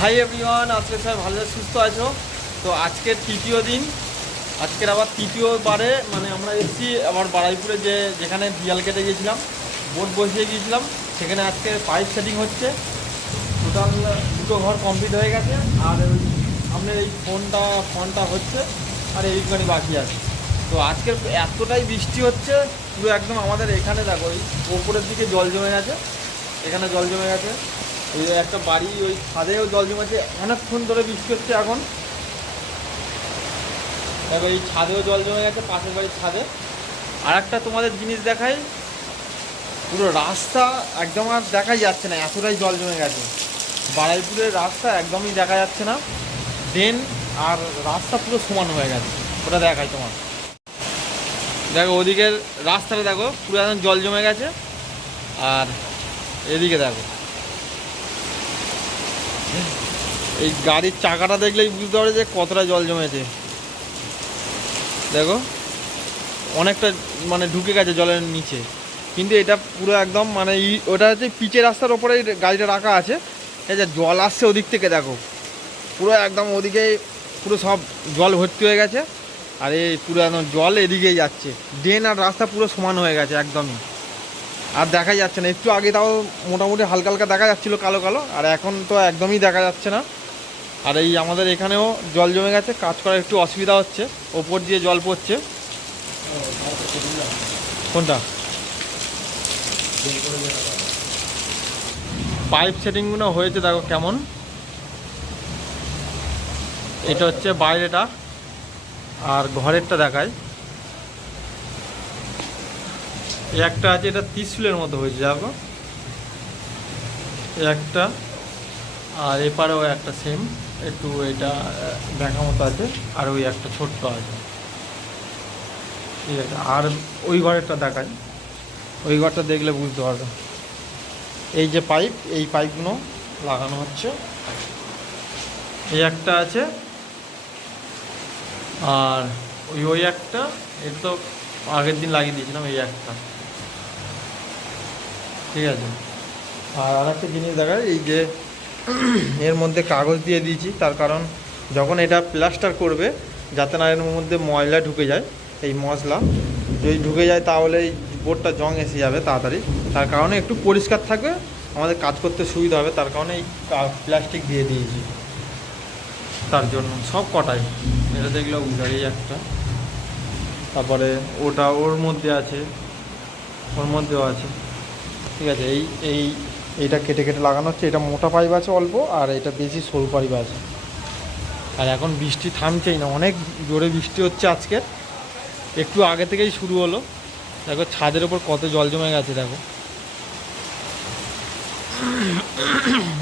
Hi everyone, আজকে সবাই ভালো সুস্থ আছো। তো আজকের তৃতীয় দিন, আজকের আবার তৃতীয়বারে মানে আমরা এসেছি আবার বারুইপুরে যেখানে বিয়াল কেটে গিয়েছিলাম, বোট বসিয়ে গিয়েছিলাম, সেখানে আজকে পাইপ সেটিং হচ্ছে। টোটাল দুটো ঘর কমপ্লিট হয়ে গেছে, আর ওই সামনের এই ফোনটা হচ্ছে, আর এইখানে বাকি আছে। তো আজকের এতটাই বৃষ্টি হচ্ছে, পুরো একদম আমাদের এখানে দেখো ওই ওপরের দিকে জল জমে গেছে, এখানে জল জমে গেছে। ওই একটা বাড়ি ওই ছাদেও জল জমেছে, অনেকক্ষণ ধরে বৃষ্টি হচ্ছে এখন। দেখো এই ছাদেও জল জমে গেছে, পাশের বাড়ির ছাদে। আর একটা তোমাদের জিনিস দেখাই, পুরো রাস্তা একদম আর দেখাই যাচ্ছে না, এতটাই জল জমে গেছে। বারুইপুরের রাস্তা একদমই দেখা যাচ্ছে না, ড্রেন আর রাস্তা পুরো সমান হয়ে গেছে। ওটা দেখাই তোমার, দেখো ওদিকের রাস্তাটা দেখো পুরো একদম জল জমে গেছে, আর এদিকে দেখো এই গাড়ির চাকাটা দেখলেই বুঝতে পারে যে কতটা জল জমেছে। দেখো অনেকটা মানে ঢুকে গেছে জলের নিচে, কিন্তু এটা পুরো একদম মানে ওটা হচ্ছে পিচের রাস্তার ওপরে গাড়িটা রাখা আছে। এই যে জল আসছে ওদিক থেকে দেখো, পুরো একদম ওদিকে পুরো সব জল ভর্তি হয়ে গেছে, আর এই পুরো একদম জল এদিকেই যাচ্ছে। ড্রেন আর রাস্তা পুরো সমান হয়ে গেছে একদমই, আর দেখা যাচ্ছে না। একটু আগে তাও মোটামুটি হালকা হালকা দেখা যাচ্ছিলো কালো কালো, আর এখন তো একদমই দেখা যাচ্ছে না। আর এই আমাদের এখানেও জল জমে গেছে, কাজ করার একটু অসুবিধা হচ্ছে, ওপর দিয়ে জল পড়ছে। কোনটা পাইপ সেটিংগুলো হয়েছে দেখো কেমন। এটা হচ্ছে বাইরেটা, আর ঘরেরটা দেখায়। একটা আছে, এটা ত্রিশুলের মতো হয়েছে দেখো, একটা, আর এপারেও একটা সেম একটু এটা দেখা মতো আছে, আর ওই একটা ছোট্ট আছে, ঠিক আছে। আর ওই ঘরেরটা দেখায়, ওই ঘরটা দেখলে বুঝতে পারবে। এই যে পাইপ, এই পাইপগুলো লাগানো হচ্ছে, এই একটা আছে, আর ওই একটা, এটা তো আগের দিন লাগিয়ে দিয়েছিলাম, এই একটা, ঠিক আছে। আর একটা জিনিস দেখায়, এই যে এর মধ্যে কাগজ দিয়ে দিয়েছি, তার কারণ যখন এটা প্লাস্টার করবে যাতে না এর মধ্যে ময়লা ঢুকে যায়, এই মশলা যদি ঢুকে যায় তাহলে এই বোর্ডটা জং এসে যাবে তাড়াতাড়ি, তার কারণে একটু পরিষ্কার থাকবে, আমাদের কাজ করতে সুবিধা হবে, তার কারণে এই প্লাস্টিক দিয়ে দিয়েছি। তার জন্য সব কটাই এটা দেখলেও বুঝা এই একটা, তারপরে ওটা ওর মধ্যে আছে, ওর মধ্যেও আছে, ঠিক আছে। এইটা কেটে কেটে লাগানো হচ্ছে। এটা মোটা পাইপ আছে অল্প, আর এটা বেশি সরু পাইপ আছে। আর এখন বৃষ্টি থামছেই না, অনেক জোরে বৃষ্টি হচ্ছে আজকে, একটু আগে থেকেই শুরু হলো। দেখো ছাদের ওপর কত জল জমে গেছে দেখো,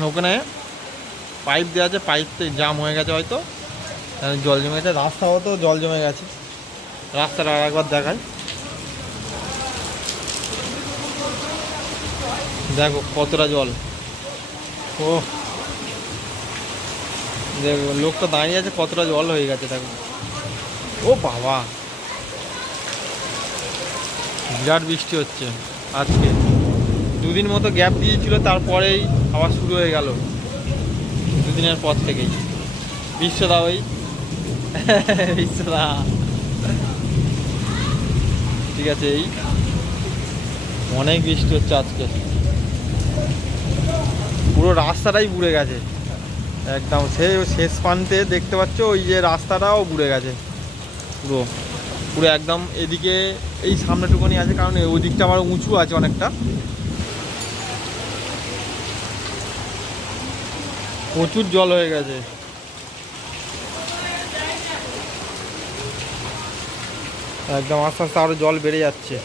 ওখানে পাইপ দেওয়া আছে, পাইপতে জাম হয়ে গেছে হয়তো, জল জমে গেছে। রাস্তাও তো জল জমে গেছে, রাস্তাটা আর একবার দেখায়, দেখো কতটা জল। ও দেখো লোকটা দাঁড়িয়ে আছে, কতটা জল হয়ে গেছে দেখো। ও বাবা, বিরাট বৃষ্টি হচ্ছে আজকে। দুদিন মতো গ্যাপ দিয়েছিল, তারপরেই আবার শুরু হয়ে গেল, দুদিনের পর থেকেই। বিশ্বদা ওই বিশ্বদা, ঠিক আছে। এই অনেক বৃষ্টি হচ্ছে আজকে, পুরো রাস্তাটাই বুড়ে গেছে একদম। শেষ প্রান্তে দেখতে পাচ্ছ ওই যে রাস্তাটাও বুড়ে গেছে পুরো, পুরো একদম। এদিকে এই সামনেটুকুনি আছে, কারণ ওই দিকটা আবার উঁচু আছে অনেকটা, প্রচুর জল হয়ে গেছে একদম। আস্তে আস্তে আরও জল বেড়ে যাচ্ছে।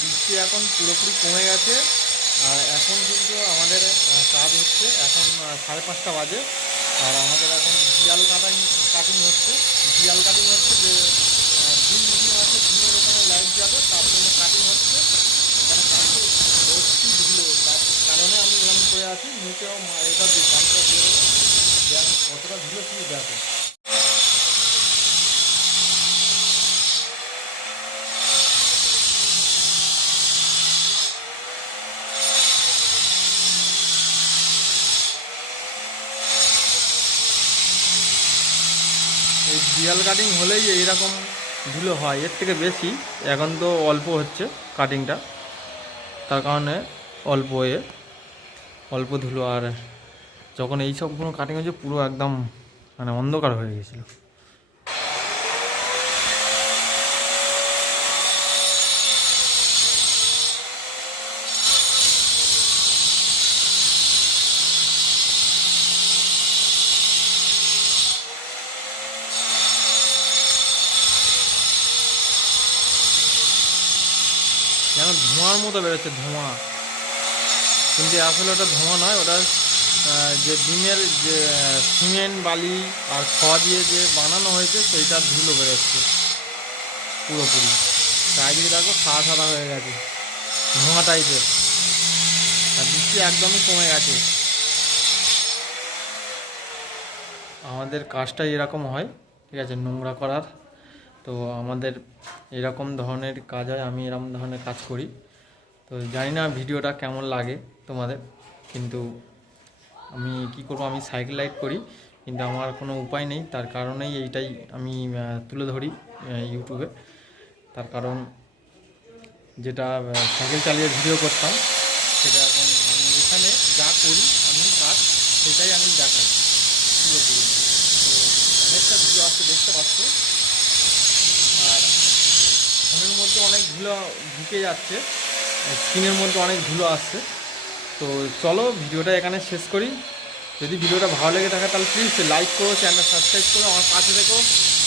বৃষ্টি এখন পুরোপুরি কমে গেছে, আর এখন কিন্তু আমাদের কাজ হচ্ছে, এখন 5:30 বাজে, আর আমাদের এখন কাটিং হচ্ছে। কাটিং হচ্ছে যে ডিম আছে, ডিমের ওখানে লাইট যাবে, তার জন্য কাটিং হচ্ছে। ওখানে কাটতে ভর্তি ধুলো, তার কারণে আমি এরকম করে আছি, মুখেও এটা গানটা দিয়ে দেবো, দেখো কতটা ধুলো শুধু দেখো। পিয়াল কাটিং হলেই এইরকম ধুলো হয়, এর থেকে বেশি। এখন তো অল্প হচ্ছে কাটিংটা, তার কারণে অল্প ধুলো। আর যখন এই সবগুলো কাটিং হয়েছে পুরো একদম মানে অন্ধকার হয়ে গেছিলো। যেন ধোঁয়ার মতো বেরোচ্ছে, ধোঁয়া, কিন্তু আসলে ওটা ধোঁয়া নয়, ওটা যে ডিমের যে সিমেন্ট বালি আর খোয়া দিয়ে যে বানানো হয়েছে সেইটার ধুলো বেরোচ্ছে পুরোপুরি। চারিদিকে দেখো সাদা সাদা হয়ে গেছে, ধোঁয়া টাইপের। আর বৃষ্টি একদমই কমে গেছে। আমাদের কাজটা এরকম হয়, ঠিক আছে, নোংরা করার। তো আমাদের এরকম ধরনের কাজ হয়, আমি এরকম ধরনের কাজ করি। তো জানি না ভিডিওটা কেমন লাগে তোমাদের, কিন্তু আমি কি করব, আমি সাইকেল রাইড করি, কিন্তু আমার কোনো উপায় নেই। তার কারণেই এইটাই আমি তুলে ধরি ইউটিউবে। তার কারণ যেটা সাইকেল চালিয়ে ভিডিও করতাম, সেটা এখন আমি এখানে যা করি আমি কাজ সেটাই আমি দেখাই পুরোপুরি। তো অনেকটা ভিডিও আসতে দেখতে পাচ্ছ। আর ফোনের মধ্যে অনেক ধুলো ঢুকে যাচ্ছে, স্ক্রিনের মধ্যে অনেক ধুলো আসছে। তো চলো ভিডিওটা এখানে শেষ করি। যদি ভিডিওটা ভালো লেগে থাকে তাহলে প্লিজ লাইক করো, চ্যানেলটা সাবস্ক্রাইব করো, আমার পাশে দেখো।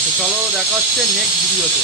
তো চলো দেখা হচ্ছে নেক্সট ভিডিওতে।